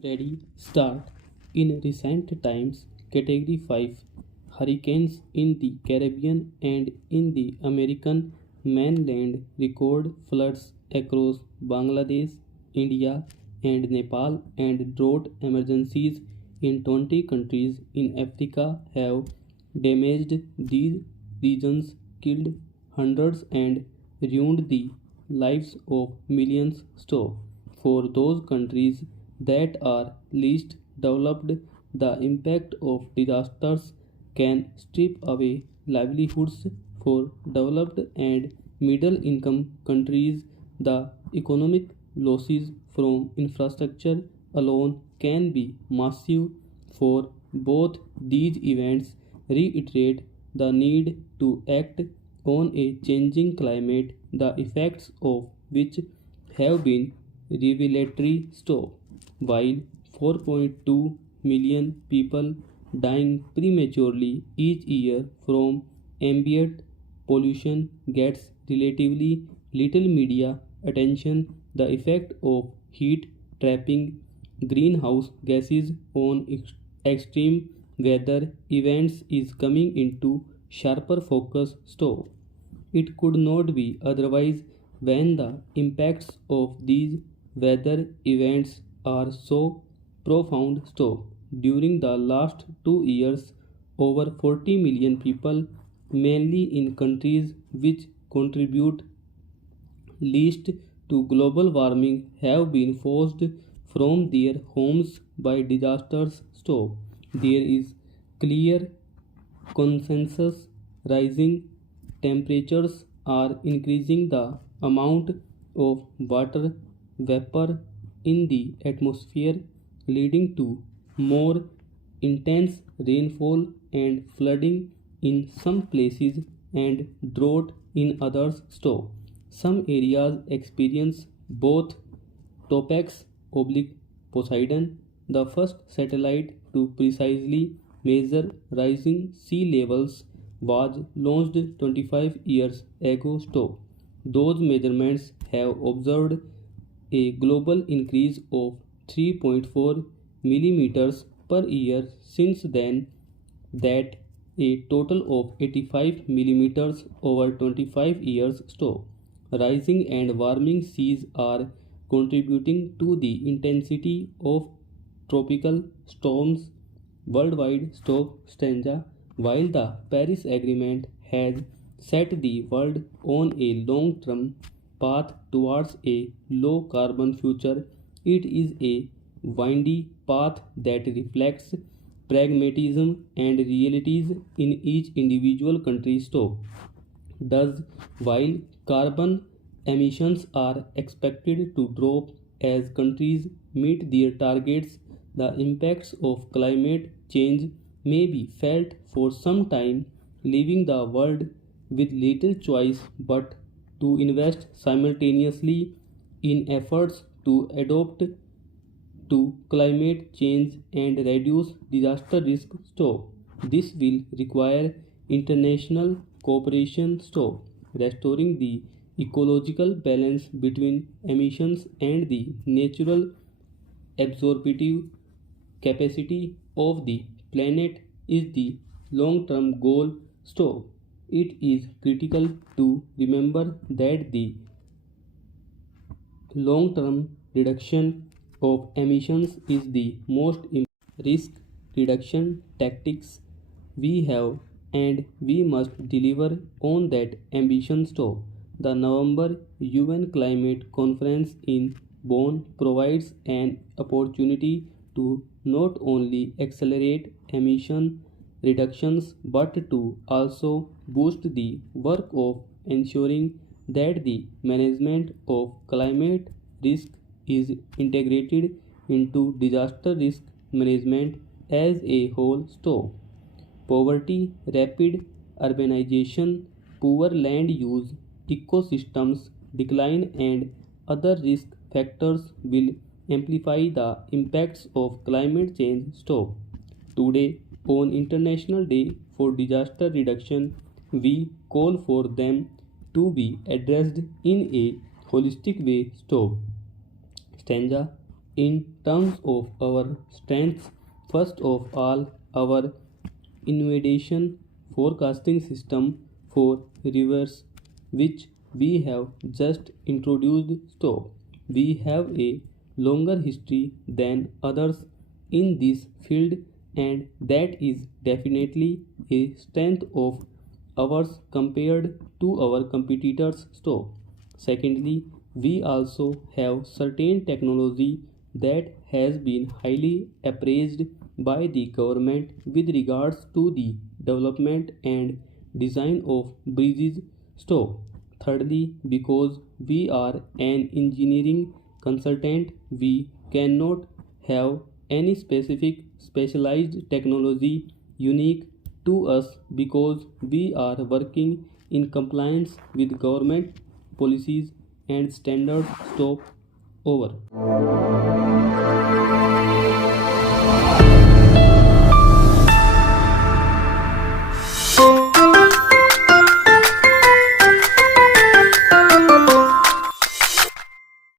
Ready, start. In recent times, Category 5 hurricanes in the Caribbean and in the American mainland record floods across Bangladesh, India, and Nepal, and drought emergencies in 20 countries in Africa have damaged these regions, killed hundreds, and ruined the lives of millions. So, for those countries that are least developed, the impact of disasters can strip away livelihoods. For developed and middle income countries, the economic losses from infrastructure alone can be massive. For both these events reiterate the need to act on a changing climate, the effects of which have been revelatory. So, while 4.2 million people dying prematurely each year from ambient pollution gets relatively little media attention, the effect of heat trapping greenhouse gases on extreme weather events is coming into sharper focus. So, it could not be otherwise when the impacts of these weather events are so profound. So, during the last 2 years, over 40 million people, mainly in countries which contribute least to global warming, have been forced from their homes by disasters. So, there is clear consensus. Rising temperatures are increasing the amount of water vapor in the atmosphere, leading to more intense rainfall and flooding in some places and drought in others. So, some areas experience both. Topex oblique Poseidon, the first satellite to precisely measure rising sea levels, was launched 25 years ago. So, those measurements have observed a global increase of 3.4 millimeters per year since then, that a total of 85 millimeters over 25 years. So, rising and warming seas are contributing to the intensity of tropical storms worldwide. Stoke Stanza, while the Paris Agreement has set the world on a long term path towards a low carbon future, it is a windy path that reflects pragmatism and realities in each individual country's stock. Thus, while carbon emissions are expected to drop as countries meet their targets, the impacts of climate change may be felt for some time, leaving the world with little choice but to invest simultaneously in efforts to adapt to climate change and reduce disaster risk. So, this will require international cooperation. So, restoring the ecological balance between emissions and the natural absorptive capacity of the planet is the long term goal. So, it is critical to remember that the long term reduction of emissions is the most important risk reduction tactics we have, and we must deliver on that ambition. So, the November UN Climate Conference in Bonn provides an opportunity to not only accelerate emission reductions but to also boost the work of ensuring that the management of climate risk is integrated into disaster risk management as a whole. So, poverty, rapid urbanization, poor land use, ecosystems decline, and other risk factors will amplify the impacts of climate change. So, today, on International Day for Disaster Reduction, we call for them to be addressed in a holistic way. So, stanza in terms of our strengths. First of all, our innovation forecasting system for rivers, which we have just introduced. So, we have a longer history than others in this field, and that is definitely a strength of ours compared to our competitors. So, secondly, we also have certain technology that has been highly appraised by the government with regards to the development and design of bridges. So, thirdly, because we are an engineering consultant, we cannot have any specialized technology unique to us because we are working in compliance with government policies and standards. Stop over.